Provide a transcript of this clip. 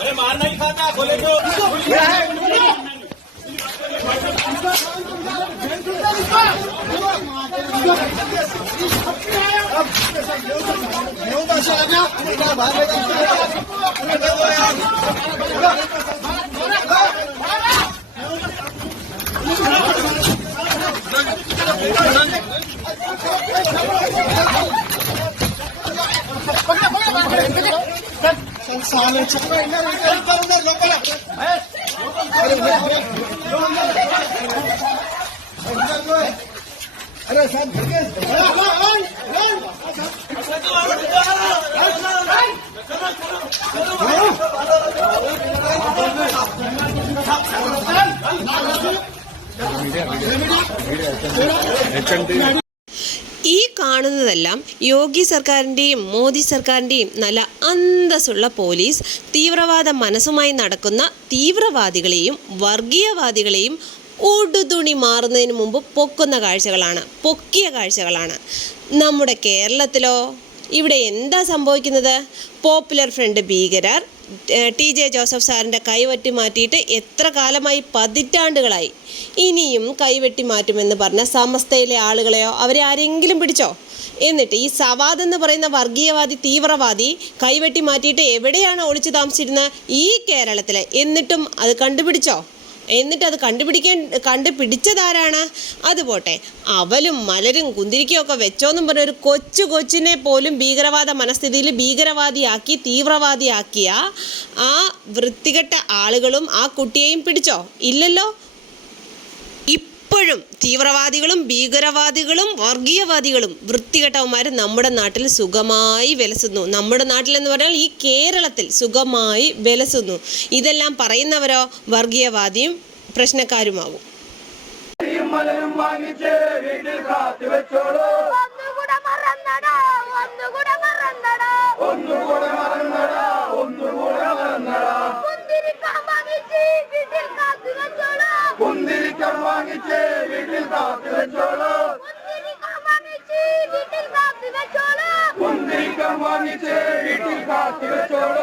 अरे मार नहीं खाता बोले तो अरे साहब ഈ കാണുന്നതെല്ലാം യോഗി സർക്കാരിൻ്റെയും മോദി സർക്കാരിൻ്റെയും നല്ല അന്തസ്സുള്ള പോലീസ് തീവ്രവാദ മനസ്സുമായി നടക്കുന്ന തീവ്രവാദികളെയും വർഗീയവാദികളെയും ഉടുതുണി മാറുന്നതിന് മുമ്പ് പൊക്കിയ കാഴ്ചകളാണ്. നമ്മുടെ കേരളത്തിലോ ഇവിടെ എന്താ സംഭവിക്കുന്നത്? പോപ്പുലർ ഫ്രണ്ട് ഭീകരർ TJ ജോസഫ് സാറിൻ്റെ കൈവെട്ടി മാറ്റിയിട്ട് എത്ര കാലമായി? പതിറ്റാണ്ടുകളായി. ഇനിയും കൈവെട്ടി മാറ്റുമെന്ന് പറഞ്ഞ സമസ്തയിലെ ആളുകളെയോ അവരെ ആരെങ്കിലും പിടിച്ചോ? എന്നിട്ട് ഈ സവാദ് എന്ന് പറയുന്ന വർഗീയവാദി തീവ്രവാദി കൈവെട്ടി മാറ്റിയിട്ട് എവിടെയാണ് ഒളിച്ചു താമസിച്ചിരുന്നത്? ഈ കേരളത്തിൽ. എന്നിട്ടും അത് കണ്ടുപിടിച്ചോ? എന്നിട്ട് അത് കണ്ടുപിടിച്ചതാരാണ്? അതുപോട്ടെ, അവലും മലരും കുന്തിരിക്കയൊക്കെ വെച്ചോന്നും പറഞ്ഞ ഒരു കൊച്ചിനെ പോലും ഭീകരവാദ മനസ്ഥിതിയിൽ ഭീകരവാദിയാക്കി തീവ്രവാദിയാക്കിയ ആ വൃത്തികെട്ട ആളുകളും ആ കുട്ടിയെയും പിടിച്ചോ? ഇല്ലല്ലോ. ഇപ്പോഴും തീവ്രവാദികളും ഭീകരവാദികളും വർഗീയവാദികളും വൃത്തികെട്ടവന്മാരും നമ്മുടെ നാട്ടിൽ സുഖമായി വിലസുന്നു. നമ്മുടെ നാട്ടിലെന്ന് പറഞ്ഞാൽ ഈ കേരളത്തിൽ സുഖമായി വിലസുന്നു. ഇതെല്ലാം പറയുന്നവരോ വർഗീയവാദിയും പ്രശ്നക്കാരുമാകും. വീട്ടിൽ കാത്തു വെച്ചോളൂ.